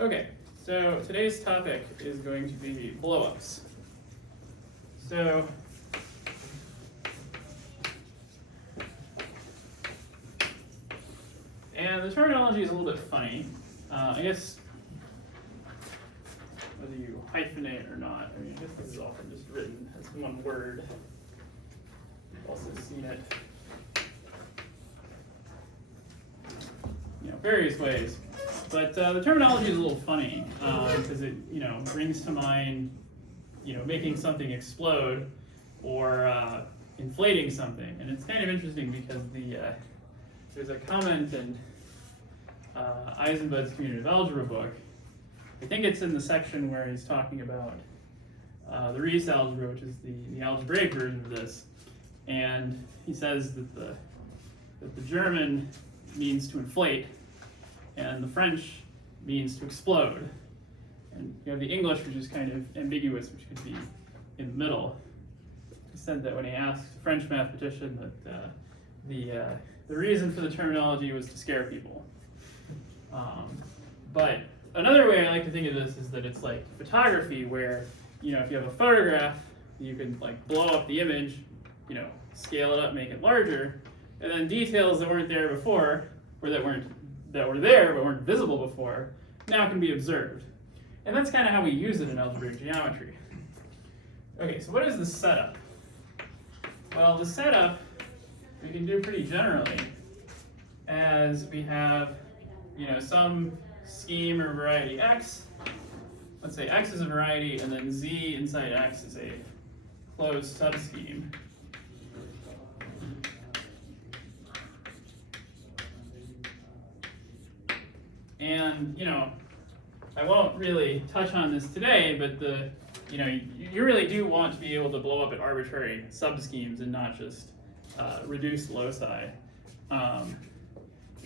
Okay, so today's topic is going to be blowups. So, and the terminology is a little bit funny. I guess whether you hyphenate or not, I mean, I guess this is often just written as one word. I've also seen it, various ways. But the terminology is a little funny because it, brings to mind, making something explode or inflating something, and it's kind of interesting because there's a comment in Eisenbud's Community of Algebra book. I think it's in the section where he's talking about the Rees algebra, which is the algebraic version of this, and he says that the German means to inflate, and the French means to explode. And you have the English, which is kind of ambiguous, which could be in the middle. He said that when he asked a French mathematician that the reason for the terminology was to scare people. But another way I like to think of this is that it's like photography, where if you have a photograph, you can like blow up the image, scale it up, make it larger, and then details that weren't there before, or that were there but weren't visible before, now can be observed. And that's kind of how we use it in algebraic geometry. Okay, so what is the setup? Well, the setup we can do pretty generally, as we have some scheme or variety x. Let's say x is a variety, and then z inside x is a closed subscheme. And I won't really touch on this today, but you really do want to be able to blow up at arbitrary subschemes and not just reduced loci. I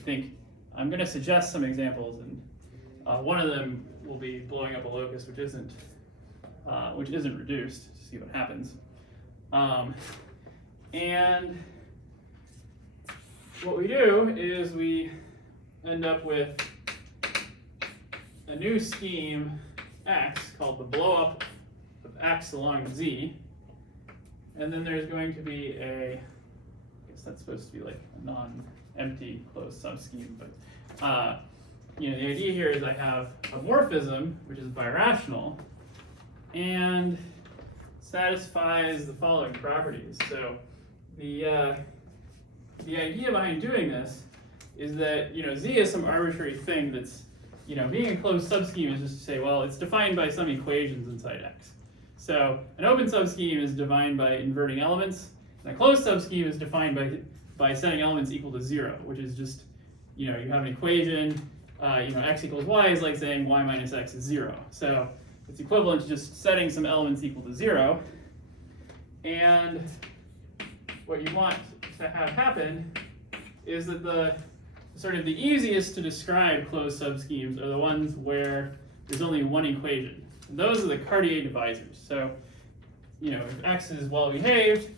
think I'm going to suggest some examples, and one of them will be blowing up a locus which isn't reduced, to see what happens. And what we do is we end up with a new scheme x called the blowup of x along z, and then there's going to be I guess that's supposed to be like a non-empty closed subscheme, but the idea here is I have a morphism which is birational and satisfies the following properties. So the idea behind doing this is that z is some arbitrary thing that's being a closed subscheme is just to say, well, it's defined by some equations inside x. So an open subscheme is defined by inverting elements, and a closed subscheme is defined by setting elements equal to 0, which is just, you have an equation, x equals y is like saying y minus x is 0. So it's equivalent to just setting some elements equal to 0. And what you want to have happen is that the easiest to describe closed subschemes are the ones where there's only one equation. And those are the Cartier divisors. So, if x is well behaved,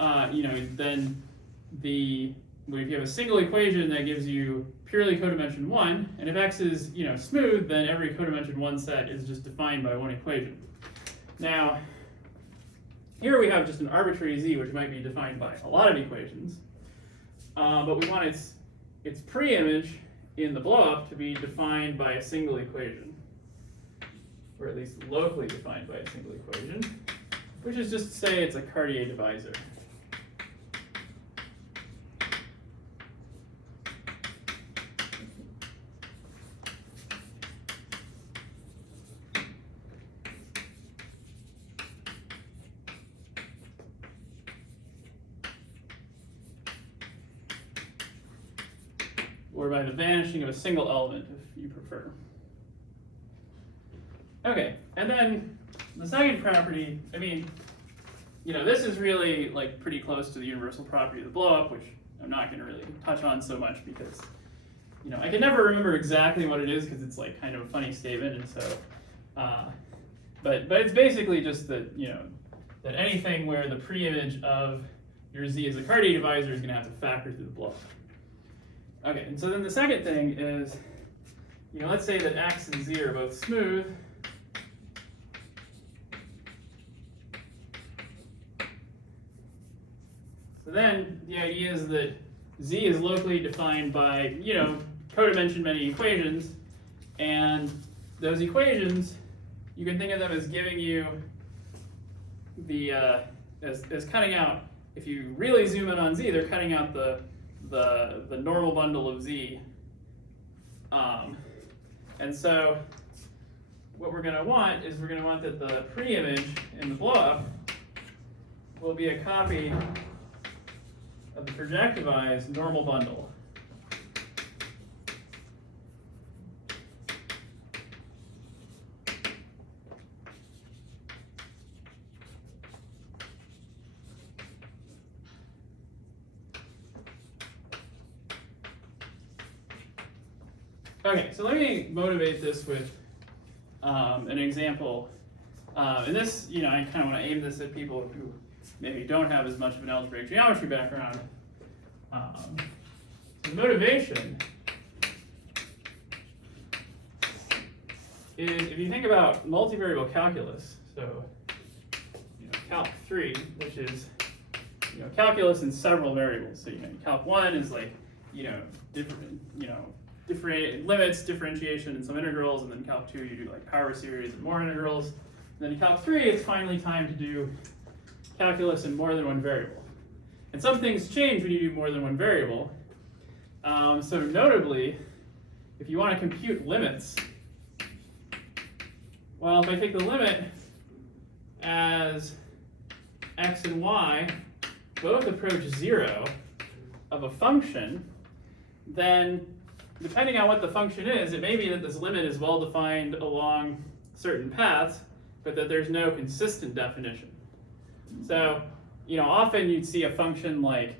then if you have a single equation that gives you purely codimension 1, and if x is smooth, then every codimension 1 set is just defined by one equation. Now, here we have just an arbitrary z, which might be defined by a lot of equations, but we want its pre-image in the blowup to be defined by a single equation, or at least locally defined by a single equation, which is just to say it's a Cartier divisor. Or by the vanishing of a single element, if you prefer. Okay, and then the second property, this is really like pretty close to the universal property of the blowup, which I'm not going to really touch on so much because, I can never remember exactly what it is because it's like kind of a funny statement, and so, but it's basically just that, that anything where the pre-image of your z is a Cartier divisor is going to have to factor through the blowup. Okay, and so then the second thing is, let's say that x and z are both smooth. So then the idea is that z is locally defined by, codimension many equations, and those equations, you can think of them as giving you the, as cutting out, if you really zoom in on z, they're cutting out the normal bundle of z. And so what we're going to want is we're going to want that the pre-image in the blowup will be a copy of the projectivized normal bundle. Okay, so let me motivate this with an example. And this, I kind of want to aim this at people who maybe don't have as much of an algebraic geometry background. The motivation is if you think about multivariable calculus, so calc 3, which is calculus in several variables. So calc 1 is like different limits, differentiation, and some integrals, and then calc 2 you do like power series and more integrals. And then in calc 3 it's finally time to do calculus in more than one variable. And some things change when you do more than one variable. So notably, if you want to compute limits, well, if I take the limit as x and y both approach 0 of a function, then depending on what the function is, it may be that this limit is well defined along certain paths, but that there's no consistent definition. So, often you'd see a function like,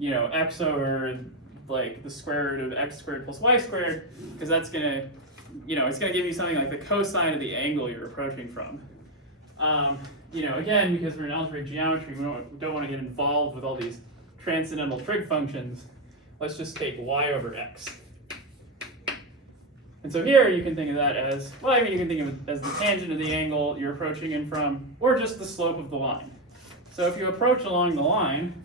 x over like the square root of x squared plus y squared, because that's gonna, it's gonna give you something like the cosine of the angle you're approaching from. Again, because we're in algebraic geometry, we don't want to get involved with all these transcendental trig functions. Let's just take y over x. And so here you can think of that as, you can think of it as the tangent of the angle you're approaching in from, or just the slope of the line. So if you approach along the line,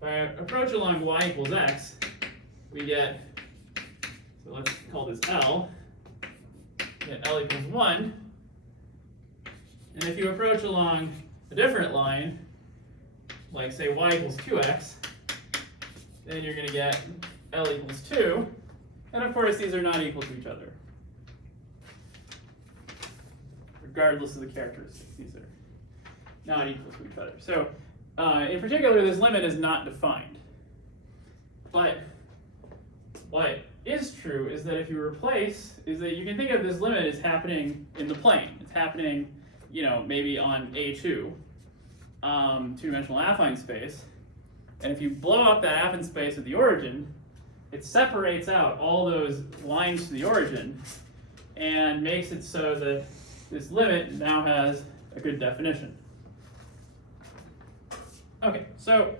if I approach along y equals x, we get, so let's call this L, get L equals 1. And if you approach along a different line, like say y equals 2x, then you're going to get L equals 2. And of course, these are not equal to each other, regardless of the characteristics. These are not equal to each other. So in particular, this limit is not defined. But what is true is that if you replace, is that you can think of this limit as happening in the plane. It's happening, maybe on A2, two-dimensional affine space. And if you blow up that affine space at the origin, it separates out all those lines to the origin and makes it so that this limit now has a good definition. Okay, so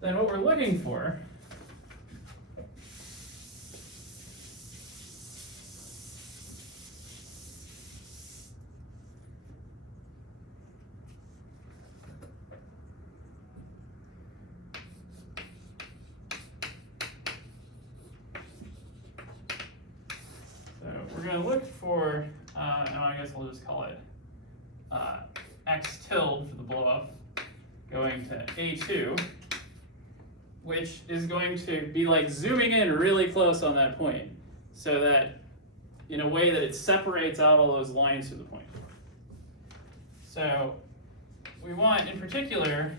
then what we're looking for we're going to look for, and I guess we'll just call it x tilde for the blowup, going to A2, which is going to be like zooming in really close on that point, so that in a way that it separates out all those lines to the point. So we want, in particular,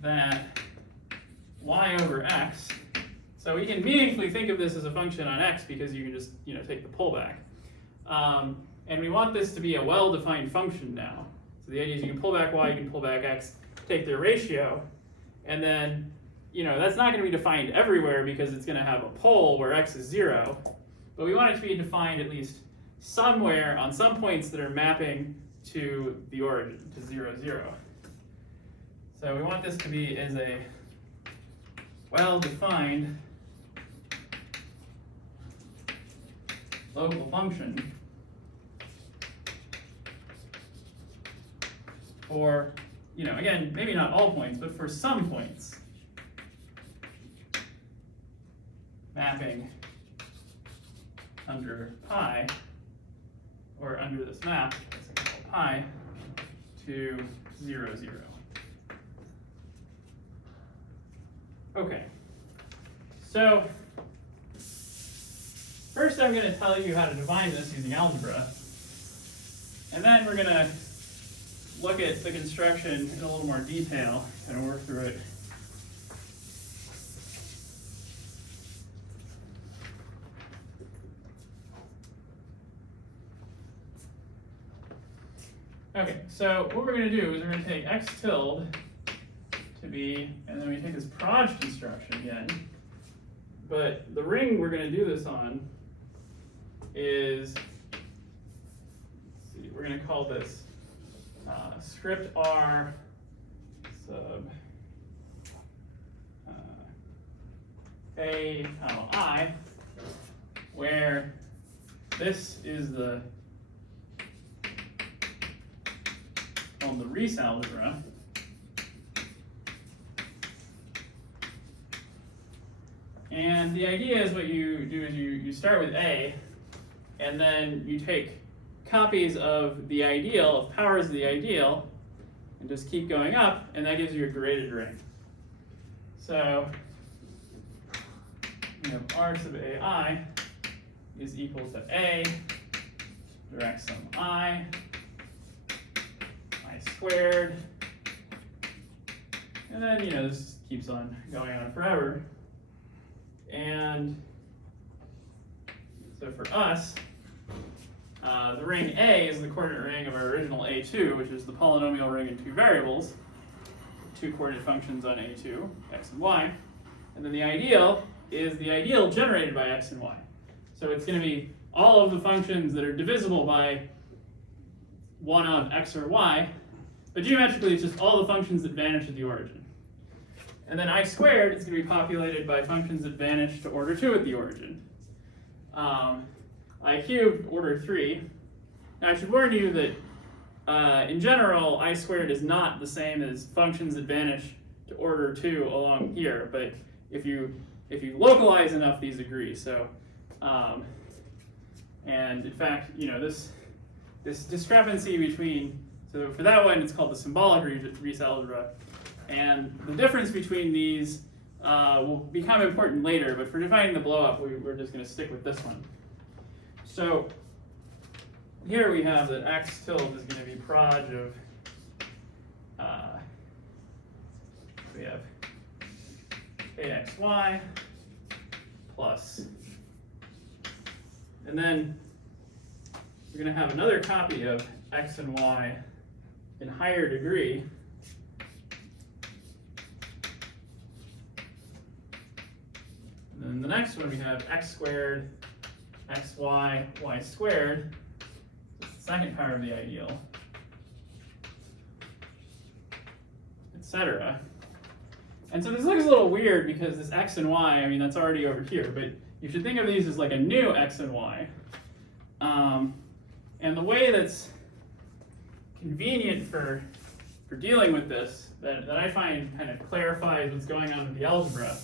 that y over x. So we can meaningfully think of this as a function on x because you can just take the pullback. And we want this to be a well-defined function now. So the idea is you can pull back y, you can pull back x, take their ratio, and then that's not going to be defined everywhere because it's going to have a pole where x is 0. But we want it to be defined at least somewhere on some points that are mapping to the origin, to 0, 0. So we want this to be as a well-defined local function for, again, maybe not all points, but for some points, mapping under pi, or under this map, let's call pi, to 0, 0. Okay, so first I'm going to tell you how to define this using algebra, and then we're going to look at the construction in a little more detail and work through it. Okay, so what we're going to do is we're going to take x tilde to be, and then we take this proj construction again, but the ring we're going to do this on is, let's see, we're going to call this script r sub a comma I, where this is the called the Rees algebra, and the idea is what you do is you start with A, and then you take copies of the ideal, of powers of the ideal, and just keep going up, and that gives you a graded ring. So you have r sub ai is equal to a direct sum I squared, and then this keeps on going on forever. And so for us, the ring A is the coordinate ring of our original A2, which is the polynomial ring in two variables, two coordinate functions on A2, x and y. And then the ideal is the ideal generated by x and y. So it's going to be all of the functions that are divisible by one of x or y, but geometrically it's just all the functions that vanish at the origin. And then I squared is going to be populated by functions that vanish to order 2 at the origin. I cubed, order 3. Now I should warn you that in general, I squared is not the same as functions that vanish to order 2 along here, but if you localize enough, these agree. So, and in fact, this discrepancy between, so for that one, it's called the symbolic Rees algebra, and the difference between these will become important later, but for defining the blow-up, we're just going to stick with this one. So here we have that x tilde is going to be proj of, we have axy plus, and then we're going to have another copy of x and y in higher degree, and then the next one we have x squared, xy, y squared. It's the second power of the ideal, etc. And so this looks a little weird because this x and y, I mean, that's already over here, but you should think of these as like a new x and y. And the way that's convenient for dealing with this, that I find kind of clarifies what's going on with the algebra,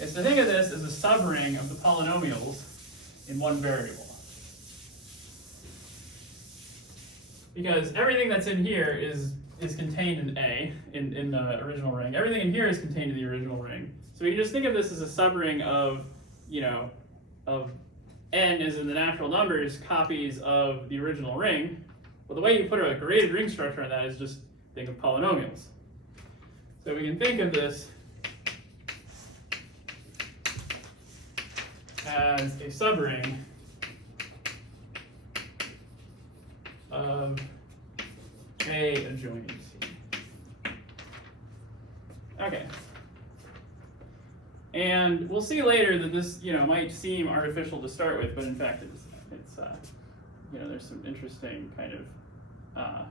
is to think of this as a subring of the polynomials in one variable. Because everything that's in here is contained in A, in the original ring. Everything in here is contained in the original ring. So you just think of this as a subring of, of n is in the natural numbers copies of the original ring. Well, the way you put a graded ring structure on that is just think of polynomials. So we can think of this as a subring of A adjoining C. Okay. And we'll see later that this, might seem artificial to start with, but in fact, it's there's some interesting kind of well,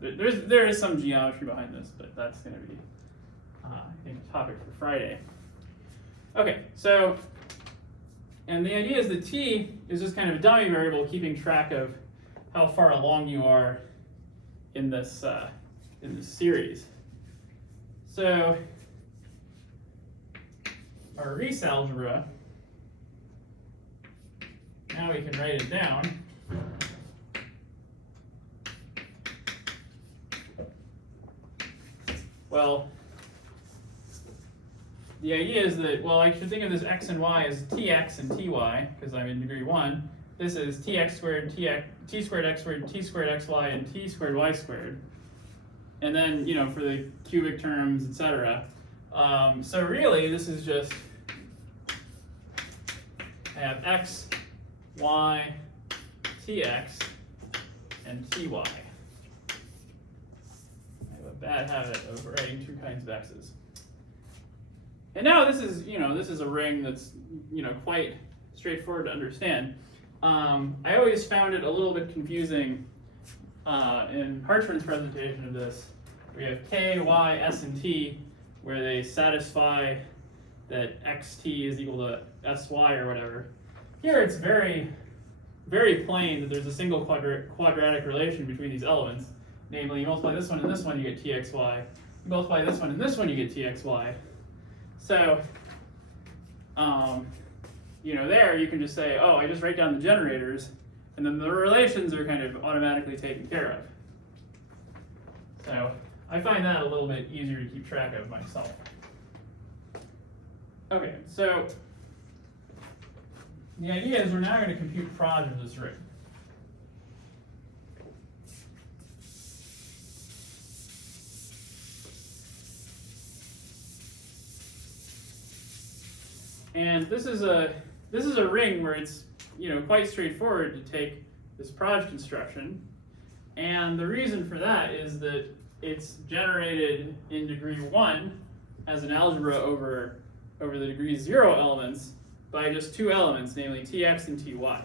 there is some geometry behind this, but that's going to be, I think, a topic for Friday. Okay, so, and the idea is that t is just kind of a dummy variable keeping track of how far along you are in this series. So our Reese algebra, now we can write it down. Well, the idea is that, well, I should think of this x and y as tx and ty, because I'm in degree 1. This is tx squared, t squared x squared, t squared xy, and t squared y squared. And then, you know, for the cubic terms, etc. So really, this is just, I have x, y, tx, and ty. I have a bad habit of writing two kinds of x's. And now this is, you know, this is a ring that's, you know, quite straightforward to understand. I always found it a little bit confusing in Hartman's presentation of this. We have k, y, s, and t, where they satisfy that xt is equal to sy or whatever. Here it's very, very plain that there's a single quadratic relation between these elements. Namely, you multiply this one and this one, you get txy. You multiply this one and this one, you get txy. So, you know, there you can just say, oh, I just write down the generators, and then the relations are kind of automatically taken care of. So I find that a little bit easier to keep track of myself. Okay, so the idea is we're now going to compute proj of this ring. And this is a ring where it's, you know, quite straightforward to take this proj construction. And the reason for that is that it's generated in degree 1 as an algebra over the degree 0 elements by just two elements, namely tx and ty.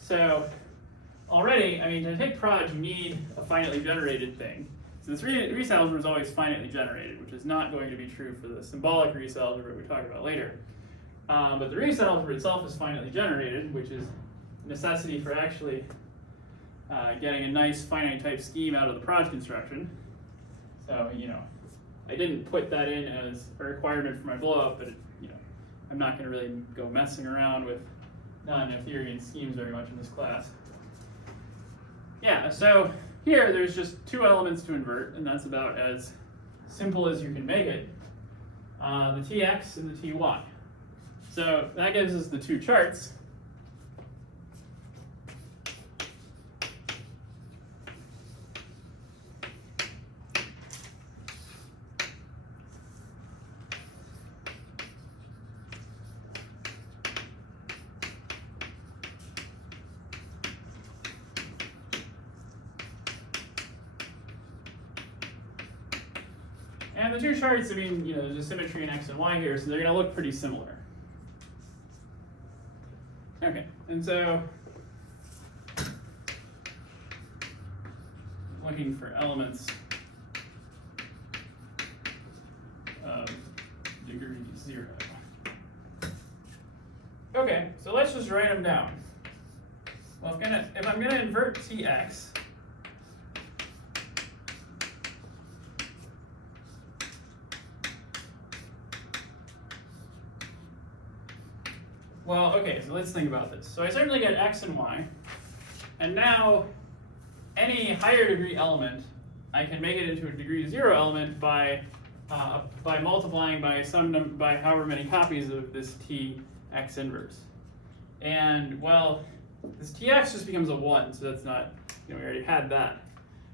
So already, I mean, to take proj, you need a finitely generated thing. So this Reese algebra is always finitely generated, which is not going to be true for the symbolic Reese algebra we talk about later. But the Reese algebra itself is finitely generated, which is a necessity for actually getting a nice finite type scheme out of the proj construction. So, you know, I didn't put that in as a requirement for my blowup, but, you know, I'm not going to really go messing around with non-Noetherian schemes very much in this class. Yeah, so here there's just two elements to invert, and that's about as simple as you can make it. The tx and the ty. So that gives us the two charts. And the two charts, I mean, you know, there's a symmetry in x and y here, so they're going to look pretty similar. Okay, and so looking for elements of degree 0. Okay, so let's just write them down. Well, if I'm gonna invert tx, well, okay, so let's think about this. So I certainly get x and y, and now any higher degree element, I can make it into a degree 0 element by multiplying by however many copies of this tx inverse. And well, this tx just becomes a 1, so that's not, you know, we already had that.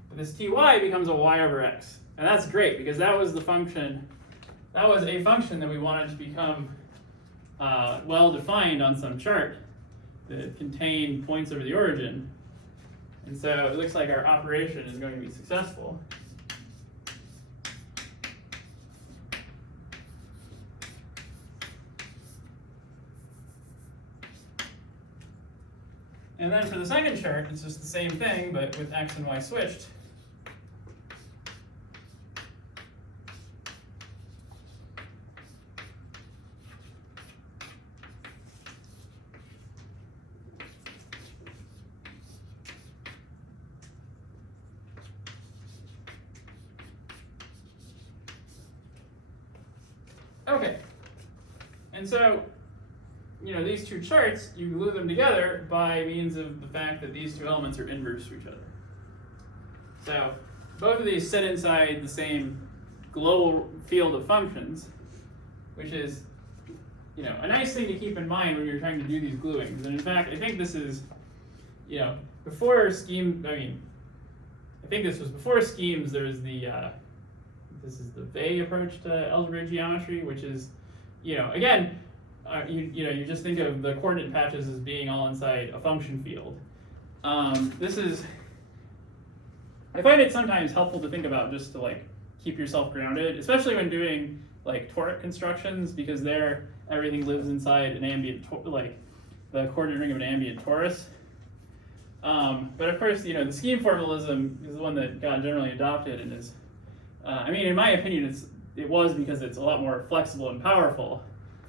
But this ty becomes a y over x, and that's great because that was the function, that was a function that we wanted to become well defined on some chart that contained points over the origin. And so it looks like our operation is going to be successful. And then for the second chart, it's just the same thing, but with x and y switched. Okay, and so, these two charts, you glue them together by means of the fact that these two elements are inverse to each other. So, both of these sit inside the same global field of functions, which is, a nice thing to keep in mind when you're trying to do these gluings. And in fact, I think this is, before scheme, I think this was before schemes, there's the, this is the vague approach to algebraic geometry, which is, again, you just think of the coordinate patches as being all inside a function field. This is, I find it sometimes helpful to think about just to keep yourself grounded, especially when doing toric constructions, because there everything lives inside an ambient, the coordinate ring of an ambient torus. But of course, the scheme formalism is the one that got generally adopted and is, in my opinion, it was because it's a lot more flexible and powerful.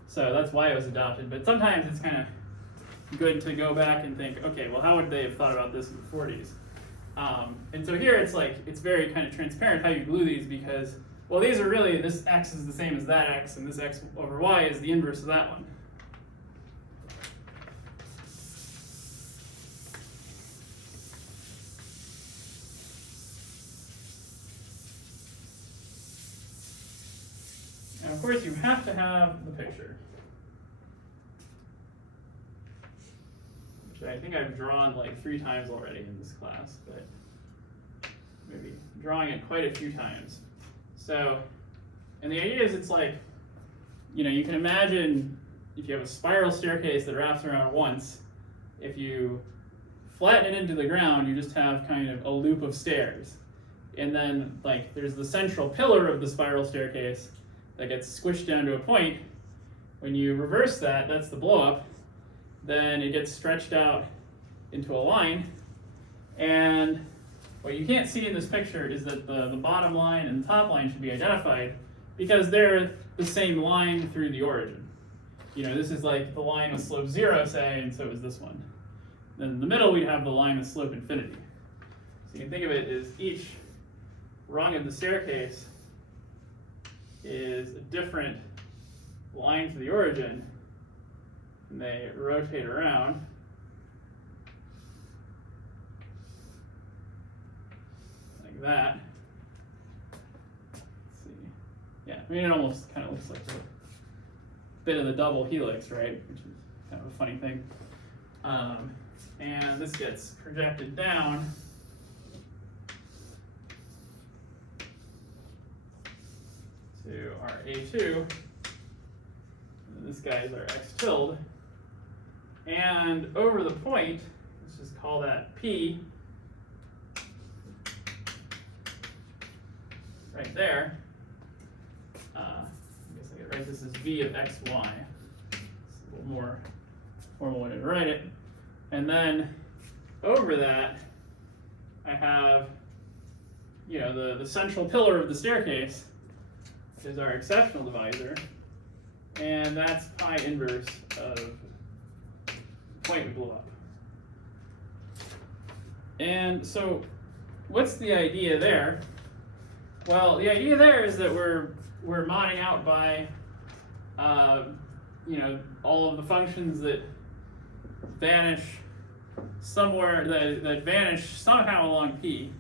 So that's why it was adopted. But sometimes it's kind of good to go back and think, okay, well, how would they have thought about this in the 40s? And so here it's very kind of transparent how you glue these because, well, these are really, this x is the same as that x, and this x over y is the inverse of that one. And of course, you have to have the picture, which I think I've drawn 3 times already in this class, but maybe drawing it quite a few times. So, and the idea is it's you can imagine if you have a spiral staircase that wraps around once, if you flatten it into the ground, you just have kind of a loop of stairs. And then there's the central pillar of the spiral staircase that gets squished down to a point. When you reverse that, that's the blowup, then it gets stretched out into a line. And what you can't see in this picture is that the bottom line and the top line should be identified because they're the same line through the origin. This is the line with slope 0, say, and so is this one. Then in the middle, we'd have the line with slope infinity. So you can think of it as each rung of the staircase is a different line to the origin, and they rotate around. Like that. Let's see. Yeah, it almost kind of looks like a bit of the double helix, right? Which is kind of a funny thing. And this gets projected down to our A2, and this guy is our X tilde, and over the point, let's just call that P, right there, I guess I could write this as V of XY, it's a little more formal way to write it, and then over that, I have, the central pillar of the staircase, is our exceptional divisor, and that's pi inverse of the point we blew up. And so what's the idea there? Well, the idea there is that we're modding out by all of the functions that vanish somewhere, that vanish somehow along P.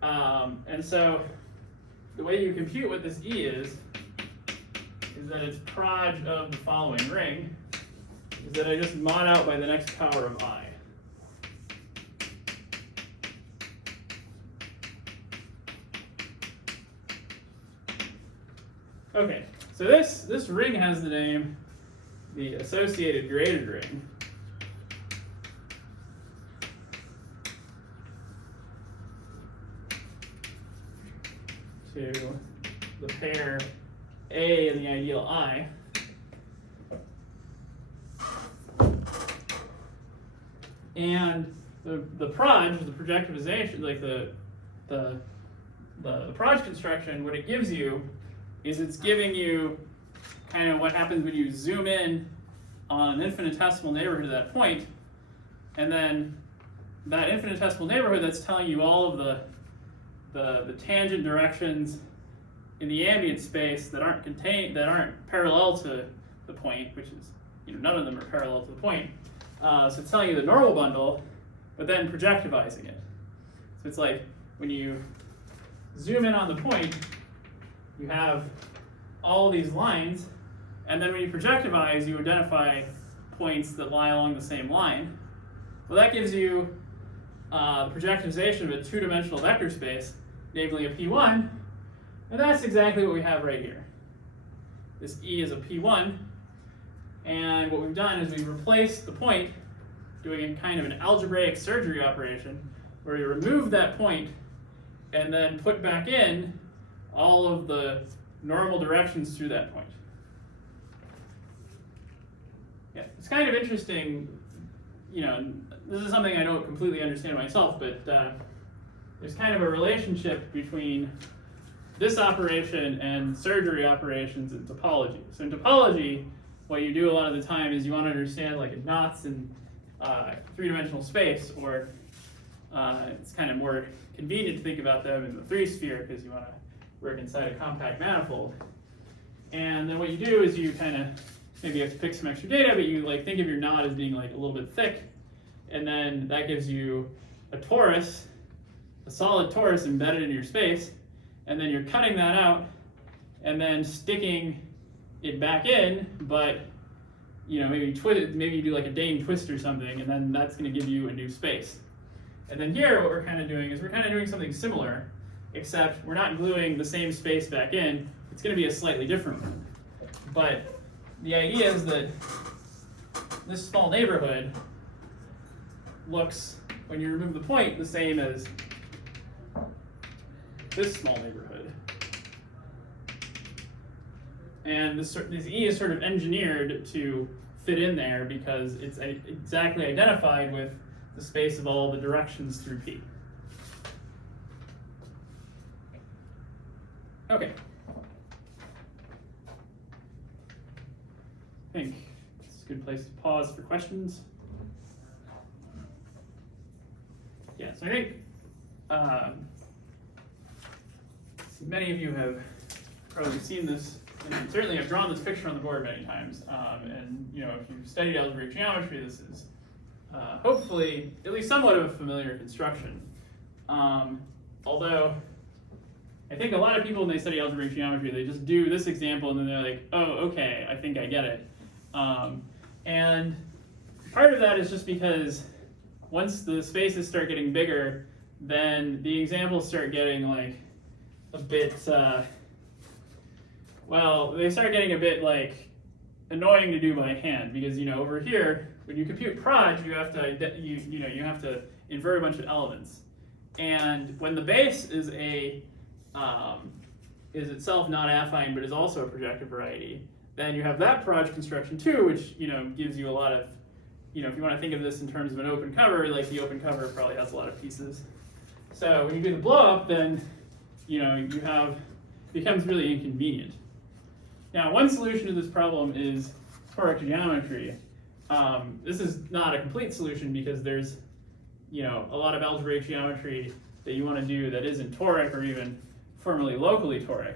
And so the way you compute what this E is that it's proj of the following ring, is that I just mod out by the next power of I. Okay, so this ring has the name, the associated graded ring. To the pair A and the ideal I. And the proj, the projectivization, like the proj construction, what it gives you is it's giving you kind of what happens when you zoom in on an infinitesimal neighborhood at that point, and then that infinitesimal neighborhood that's telling you all of the tangent directions in the ambient space that aren't parallel to the point, which is, none of them are parallel to the point. So it's telling you the normal bundle, but then projectivizing it. So it's like when you zoom in on the point, you have all these lines, and then when you projectivize, you identify points that lie along the same line. Well, that gives you the projectivization of a two-dimensional vector space, namely a P1, and that's exactly what we have right here. This E is a P1, and what we've done is we've replaced the point doing a kind of an algebraic surgery operation where we remove that point and then put back in all of the normal directions through that point. Yeah, it's kind of interesting, this is something I don't completely understand myself, but there's kind of a relationship between this operation and surgery operations in topology. So in topology, what you do a lot of the time is you want to understand like knots in three-dimensional space, or it's kind of more convenient to think about them in the three-sphere because you want to work inside a compact manifold. And then what you do is you kind of, maybe you have to pick some extra data, but you like think of your knot as being like a little bit thick, and then that gives you a torus, a solid torus embedded in your space, and then you're cutting that out and then sticking it back in, but maybe you do like a Dane twist or something, and then that's going to give you a new space. And then here, what we're kind of doing is we're kind of doing something similar, except we're not gluing the same space back in. It's going to be a slightly different one. But the idea is that this small neighborhood looks, when you remove the point, the same as this small neighborhood. And this E is sort of engineered to fit in there because it's exactly identified with the space of all the directions through P. Okay. I think it's a good place to pause for questions. Yeah, so I think many of you have probably seen this, and certainly I've drawn this picture on the board many times. And if you've studied algebraic geometry, this is hopefully at least somewhat of a familiar construction. Although I think a lot of people when they study algebraic geometry, they just do this example and then they're like, oh, okay, I think I get it. And part of that is just because once the spaces start getting bigger, then the examples start getting like a bit, they start getting a bit like annoying to do by hand because over here when you compute proj, you have to you have to invert a bunch of elements, and when the base is itself not affine but is also a projective variety, then you have that proj construction too, which gives you a lot of if you want to think of this in terms of an open cover, like the open cover probably has a lot of pieces. So when you do the blow up, then becomes really inconvenient. Now, one solution to this problem is toric geometry. This is not a complete solution because there's a lot of algebraic geometry that you want to do that isn't toric or even formally locally toric.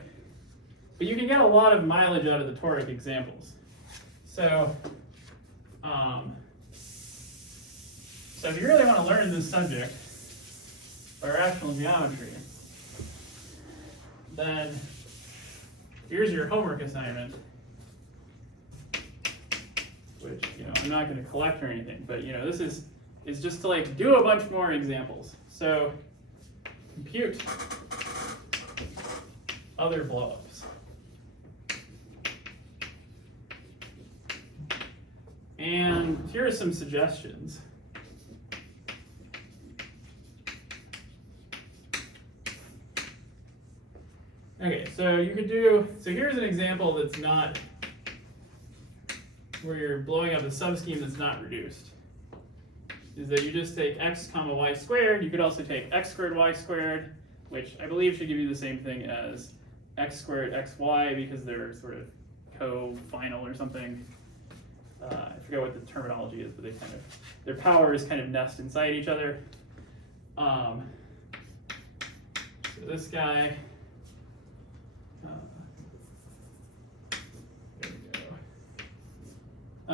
But you can get a lot of mileage out of the toric examples. So if you really want to learn this subject, birational geometry, then here's your homework assignment, which I'm not going to collect or anything, but this is just to like do a bunch more examples. So compute other blowups. And here are some suggestions. Okay, so you could so here's an example that's not, where you're blowing up a subscheme that's not reduced. is that you just take x comma y squared. You could also take x squared y squared, which I believe should give you the same thing as x squared xy because they're sort of co-final or something. I forget what the terminology is, but they kind of, their powers kind of nest inside each other. So this guy, there we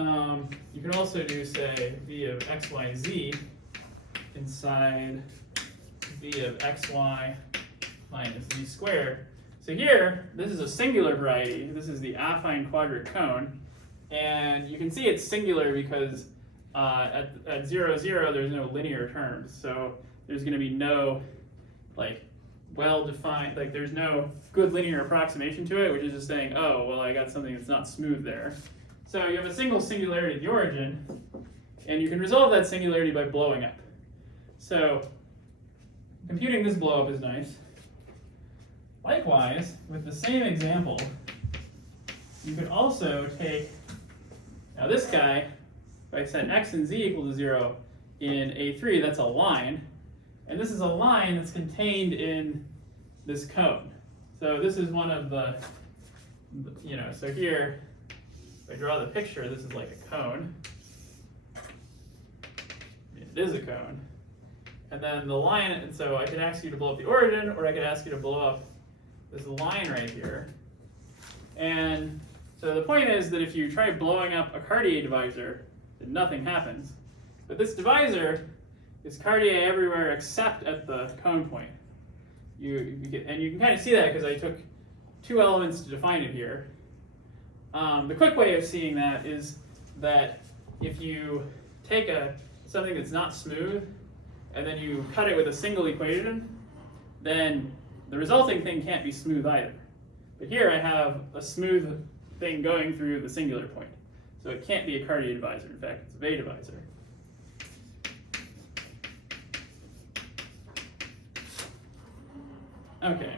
go. You can also do, say, v of x, y, z inside v of xy minus z squared. So here, this is a singular variety. This is the affine quadrant cone. And you can see it's singular because at 0, 0, there's no linear terms. So there's going to be no like well-defined, like there's no good linear approximation to it, which is just saying, oh, well, I got something that's not smooth there. So you have a single singularity at the origin, and you can resolve that singularity by blowing up. So computing this blow up is nice. Likewise, with the same example, you could also take, now this guy, if I set x and z equal to 0 in A3, that's a line. And this is a line that's contained in this cone. So this is one of the, so here, if I draw the picture, this is like a cone. It is a cone. And then the line, and so I could ask you to blow up the origin, or I could ask you to blow up this line right here. And so the point is that if you try blowing up a Cartier divisor, then nothing happens. But this divisor is Cartier everywhere except at the cone point. And you can kind of see that because I took two elements to define it here. The quick way of seeing that is that if you take something that's not smooth and then you cut it with a single equation, then the resulting thing can't be smooth either. But here I have a smooth thing going through the singular point. So it can't be a Cartier divisor. In fact, it's a Weil divisor. Okay.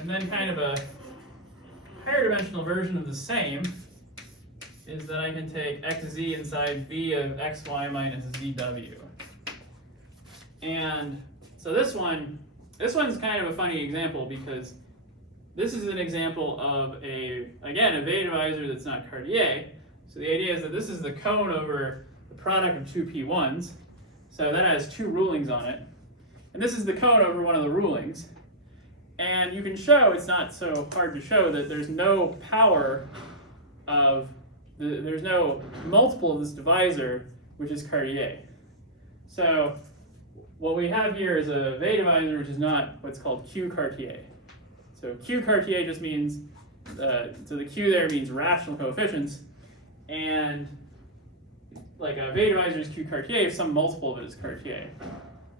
And then kind of a higher dimensional version of the same is that I can take xz inside v of xy minus zw. And so this one's kind of a funny example because this is an example of again, a Weil divisor that's not Cartier. So the idea is that this is the cone over the product of two P1s. So that has two rulings on it. And this is the cone over one of the rulings. And you can show, it's not so hard to show, that there's no power of, there's no multiple of this divisor, which is Cartier. So what we have here is a Weil divisor, which is not what's called Q Cartier. So Q Cartier just means, so the Q there means rational coefficients, and like a Weil divisor is Q Cartier if some multiple of it is Cartier.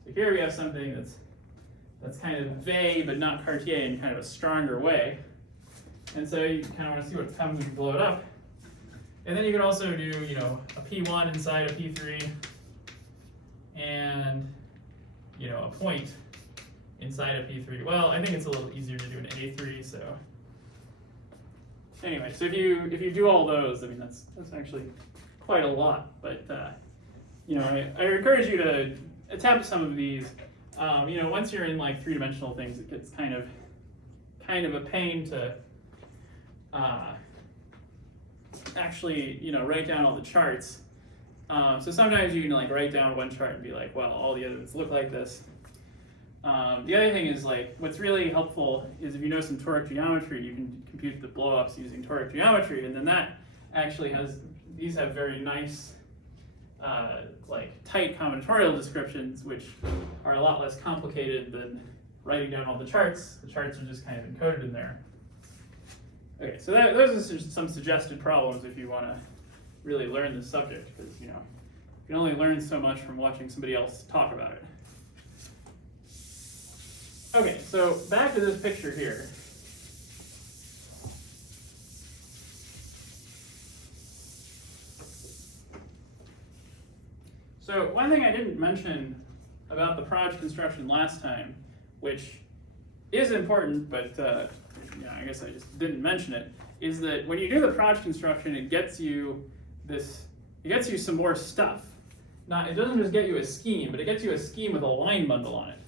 So here we have something that's kind of Weil but not Cartier in kind of a stronger way. And so you kind of want to see what comes when you blow it up. And then you could also do, a P1 inside a P3 and, a point inside a P3. Well, I think it's a little easier to do an A3, so. Anyway, so if you do all those, I mean, that's actually quite a lot, but I encourage you to attempt some of these. Once you're in like three-dimensional things, it gets kind of a pain to actually write down all the charts. So sometimes you can like write down one chart and be like, well, all the others look like this. The other thing is like what's really helpful is if you know some toric geometry, you can compute the blowups using toric geometry, and then that actually these have very nice like tight combinatorial descriptions, which are a lot less complicated than writing down all the charts. The charts are just kind of encoded in there. Okay, so those are some suggested problems if you want to really learn this subject, because you can only learn so much from watching somebody else talk about it. Okay, so back to this picture here. So one thing I didn't mention about the proj construction last time, which is important, but I guess I just didn't mention it, is that when you do the proj construction, it gets you this, it gets you some more stuff. It doesn't just get you a scheme, but it gets you a scheme with a line bundle on it.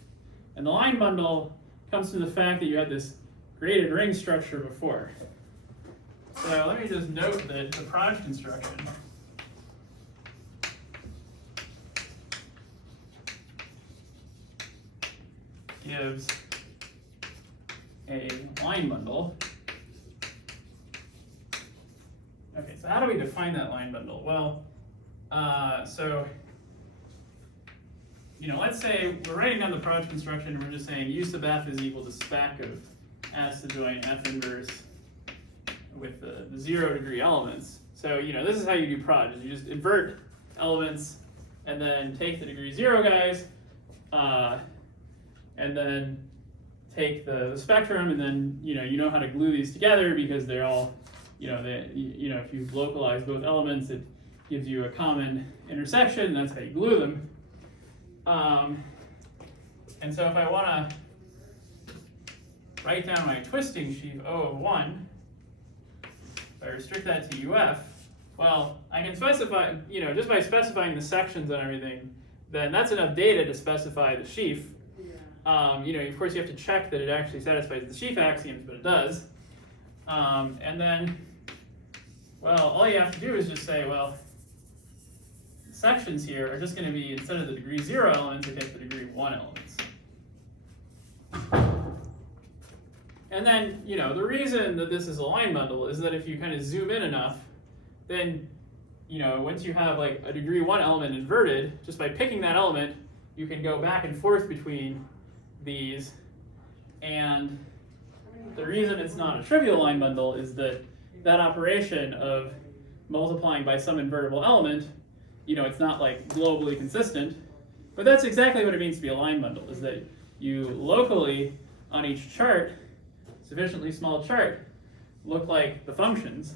And the line bundle comes from the fact that you had this graded ring structure before. So let me just note that the proj construction gives a line bundle. Okay, so how do we define that line bundle? Well, let's say we're writing down the proj construction and we're just saying u sub f is equal to spec of S subjoin f inverse with the 0 degree elements. So, this is how you do proj, is you just invert elements and then take the degree 0 guys, and then take the spectrum, and then, you know how to glue these together because they're all, if you localize both elements, it gives you a common intersection, and that's how you glue them. And so if I want to write down my twisting sheaf O of 1, if I restrict that to UF, well, I can specify, just by specifying the sections and everything, then that's enough data to specify the sheaf. Of course you have to check that it actually satisfies the sheaf axioms, but it does. And then, well, all you have to do is just say, well, the sections here are just going to be, instead of the degree 0 elements, it gets the degree 1 elements. And then, the reason that this is a line bundle is that if you kind of zoom in enough, then, once you have like a degree 1 element inverted, just by picking that element, you can go back and forth between these. And the reason it's not a trivial line bundle is that that operation of multiplying by some invertible element, it's not like globally consistent, but that's exactly what it means to be a line bundle, is that you locally on each chart, sufficiently small chart, look like the functions,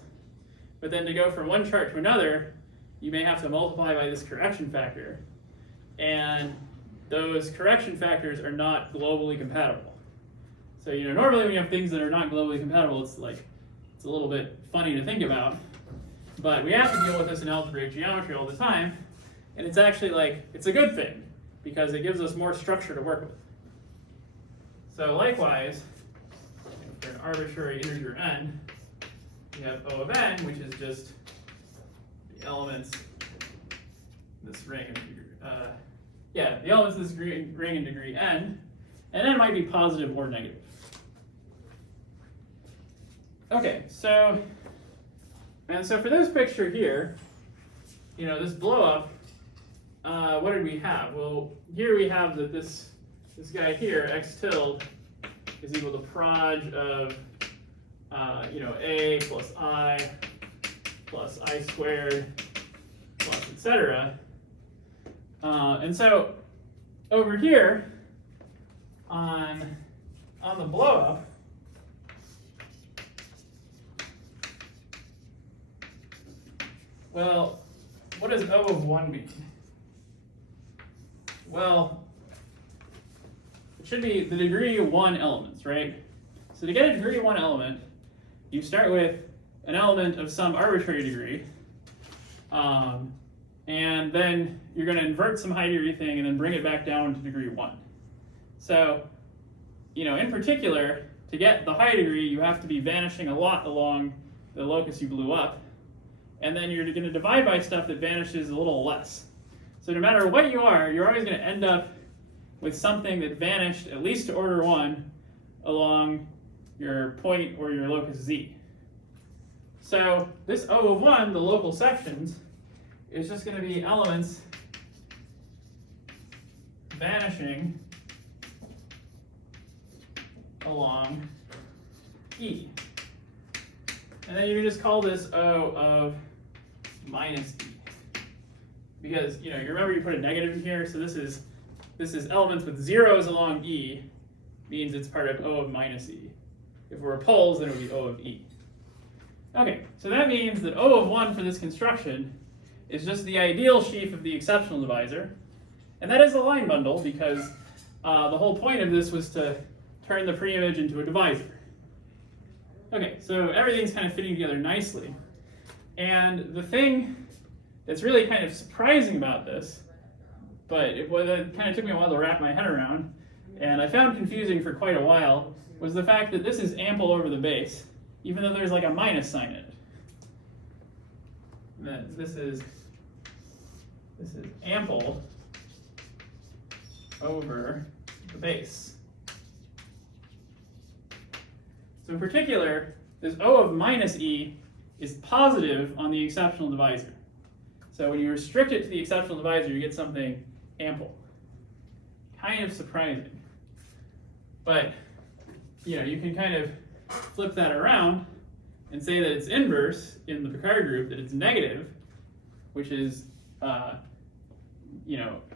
but then to go from one chart to another, you may have to multiply by this correction factor, and those correction factors are not globally compatible. So normally when you have things that are not globally compatible, it's a little bit funny to think about, but we have to deal with this in algebraic geometry all the time, and it's actually it's a good thing because it gives us more structure to work with. So likewise, for an arbitrary integer n, we have O of n, which is just the elements in this ring of degree, the elements of this ring in degree n, and n might be positive or negative. Okay, so for this picture here, this blow up, what did we have? Well, here we have that this guy here, x tilde, is equal to proj of a plus I squared plus etc. And so over here on the blow up, well, what does O of 1 mean? Well, it should be the degree 1 elements, right? So to get a degree 1 element, you start with an element of some arbitrary degree, and then you're going to invert some high degree thing and then bring it back down to degree 1. So, in particular, to get the high degree, you have to be vanishing a lot along the locus you blew up, and then you're going to divide by stuff that vanishes a little less. So no matter what you are, you're always going to end up with something that vanished at least to order 1 along your point or your locus z. So this O of 1, the local sections, is just going to be elements vanishing along E. And then you can just call this O of minus E. Because you remember you put a negative in here, so this is elements with zeros along E, means it's part of O of minus E. If it were poles, then it would be O of E. Okay, so that means that O of 1 for this construction is just the ideal sheaf of the exceptional divisor. And that is a line bundle because the whole point of this was to turn the preimage into a divisor. Okay, so everything's kind of fitting together nicely. And the thing that's really kind of surprising about this, but it kind of took me a while to wrap my head around, and I found confusing for quite a while, was the fact that this is ample over the base, even though there's like a minus sign in it. And that this is ample over the base. So in particular, this O of minus E is positive on the exceptional divisor. So when you restrict it to the exceptional divisor, you get something ample. Kind of surprising. But you can kind of flip that around and say that it's inverse in the Picard group, that it's negative, which is O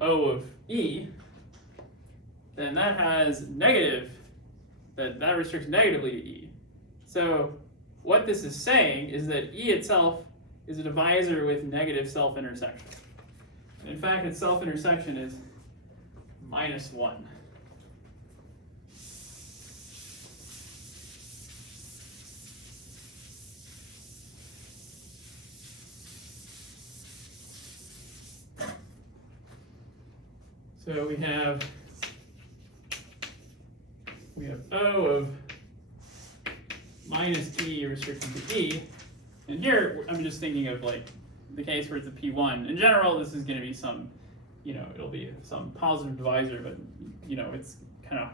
of E, then that has negative, that restricts negatively to E. So what this is saying is that E itself is a divisor with negative self-intersection. In fact, its self-intersection is -1. So we have O of minus E restricted to E, and here I'm just thinking of like the case where it's a P1. In general, this is going to be some, it'll be some positive divisor, but it's kind of,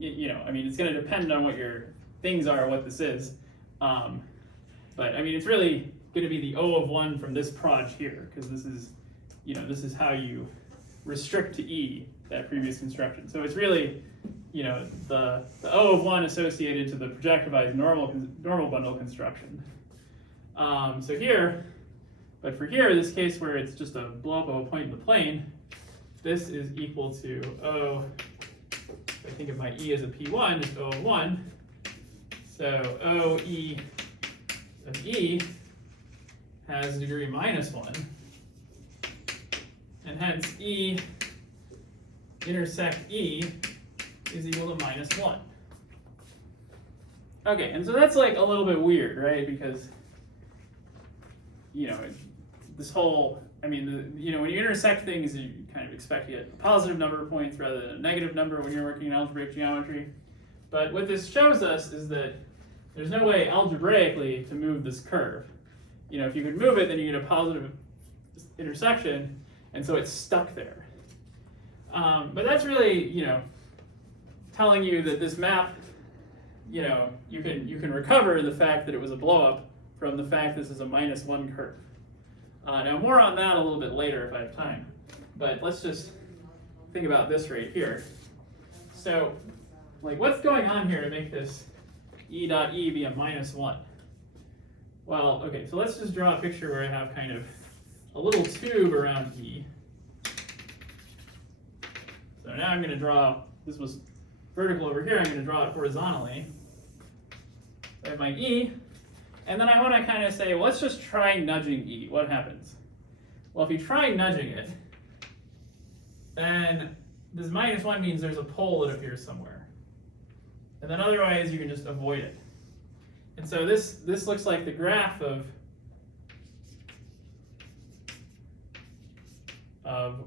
it's going to depend on what your things are, what this is. But it's really going to be the O of 1 from this proj here, because this is, this is how you restrict to E that previous construction. So it's really, the O of 1 associated to the projectivized normal bundle construction. So here, but for here, this case where it's just a blow up of a point in the plane, this is equal to O, if I think of my E as a P1, just O of 1. So O E of E has degree -1. And hence E intersect E is equal to -1. Okay, and so that's like a little bit weird, right? Because, this whole, when you intersect things, you kind of expect to get a positive number of points rather than a negative number when you're working in algebraic geometry. But what this shows us is that there's no way algebraically to move this curve. If you could move it, then you get a positive intersection, and so it's stuck there. But that's really, telling you that this map, you can recover the fact that it was a blowup from the fact this is a -1 curve. Now more on that a little bit later if I have time. But let's just think about this right here. So, what's going on here to make this E dot E be a -1? Well, okay, so let's just draw a picture where I have kind of a little tube around E. So now I'm going to draw, this was vertical over here, I'm going to draw it horizontally. So I have my E, and then I want to kind of say, well, let's just try nudging E. What happens? Well, if you try nudging it, then this -1 means there's a pole that appears somewhere. And then otherwise, you can just avoid it. And so this looks like the graph of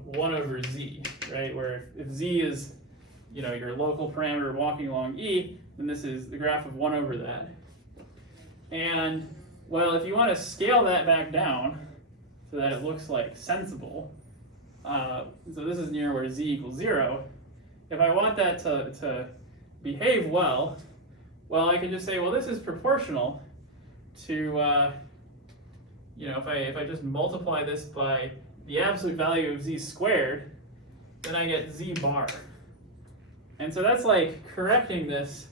1 over Z, right? Where if Z is, your local parameter walking along E, then this is the graph of 1 over that. And, well, if you want to scale that back down so that it looks like sensible, so this is near where Z equals 0, if I want that to behave well, I can just say, well, this is proportional to, if I just multiply this by the absolute value of Z squared, then I get Z bar. And so that's like correcting this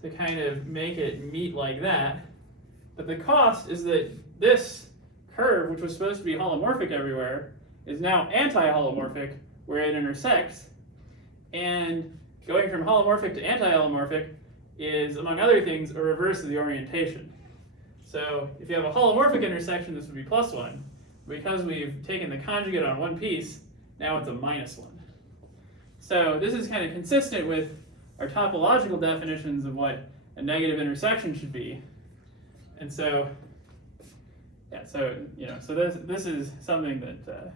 to kind of make it meet like that. But the cost is that this curve, which was supposed to be holomorphic everywhere, is now anti-holomorphic where it intersects. And going from holomorphic to anti-holomorphic is, among other things, a reverse of the orientation. So if you have a holomorphic intersection, this would be +1. Because we've taken the conjugate on one piece, now it's a -1. So this is kind of consistent with our topological definitions of what a negative intersection should be. And so Yeah, so so this is something that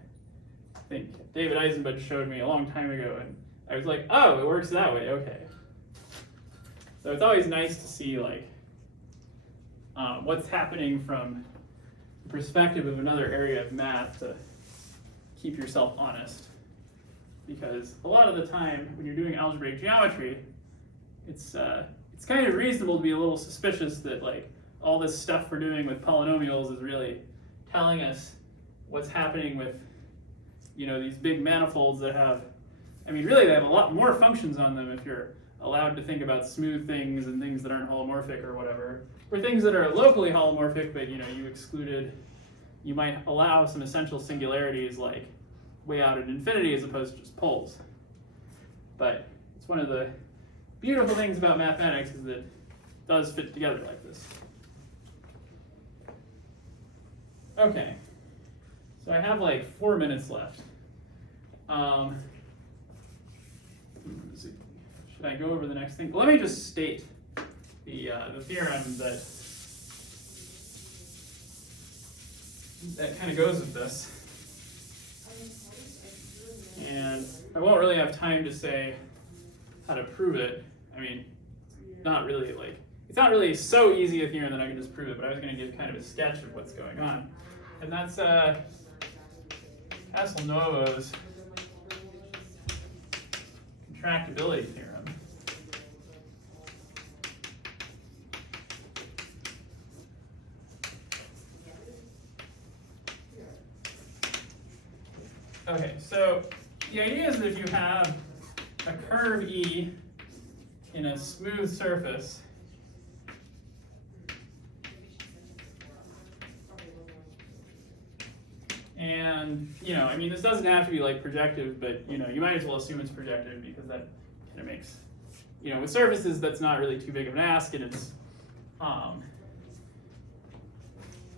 I think David Eisenbud showed me a long time ago, and I was like, oh, it works that way, okay. So it's always nice to see like what's happening from the perspective of another area of math to keep yourself honest. Because a lot of the time when you're doing algebraic geometry, it's kind of reasonable to be a little suspicious that like all this stuff we're doing with polynomials is really telling us what's happening with these big manifolds that have, I mean really they have a lot more functions on them if you're allowed to think about smooth things and things that aren't holomorphic or whatever, or things that are locally holomorphic but you might allow some essential singularities like way out at infinity as opposed to just poles. But it's one of the beautiful things about mathematics is that it does fit together like this. Okay, so I have like 4 minutes left. Should I go over the next thing? Well, let me just state the theorem that kind of goes with this. And I won't really have time to say how to prove it. I mean, it's not really so easy a theorem that I can just prove it, but I was going to give kind of a sketch of what's going on. And that's Castelnuovo's contractibility theorem. Okay, so the idea is that if you have a curve E in a smooth surface, and I mean this doesn't have to be like projective, but you might as well assume it's projective because that kind of makes with surfaces that's not really too big of an ask, and it's I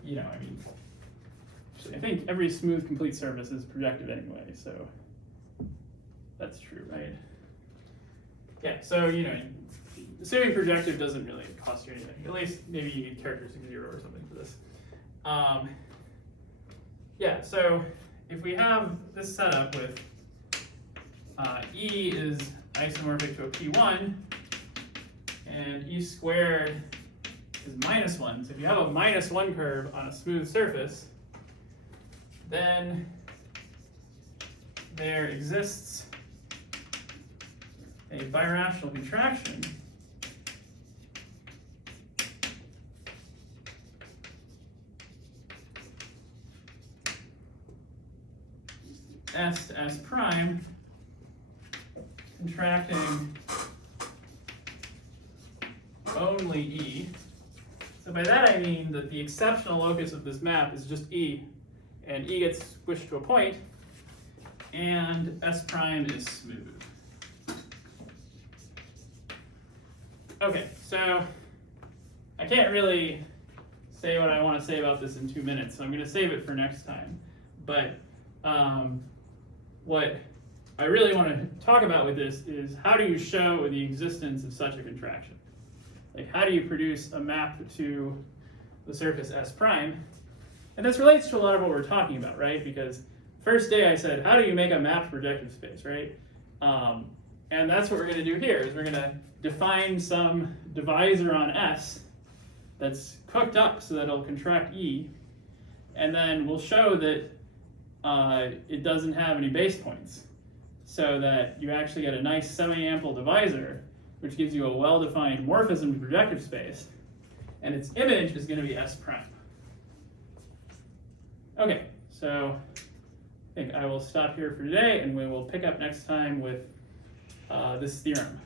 mean I think every smooth complete surface is projective anyway, so that's true, right? Yeah, so assuming projective doesn't really cost you anything. At least maybe you need characteristic 0 or something for this. Yeah, so if we have this setup with E is isomorphic to a P1 and E squared is -1. So if you have a -1 curve on a smooth surface, then there exists a birational contraction S to S prime contracting only E. So by that I mean that the exceptional locus of this map is just E, and E gets squished to a point, and S prime is smooth. Okay, so I can't really say what I want to say about this in 2 minutes, so I'm going to save it for next time. But what I really want to talk about with this is how do you show the existence of such a contraction? Like how do you produce a map to the surface S prime? And this relates to a lot of what we're talking about, right? Because first day I said, how do you make a mapped projective space, right? And that's what we're going to do here, is we're going to define some divisor on S that's cooked up so that it'll contract E, and then we'll show that it doesn't have any base points, so that you actually get a nice semi-ample divisor, which gives you a well-defined morphism to projective space, and its image is going to be S prime. Okay, so I think I will stop here for today, and we will pick up next time with this theorem.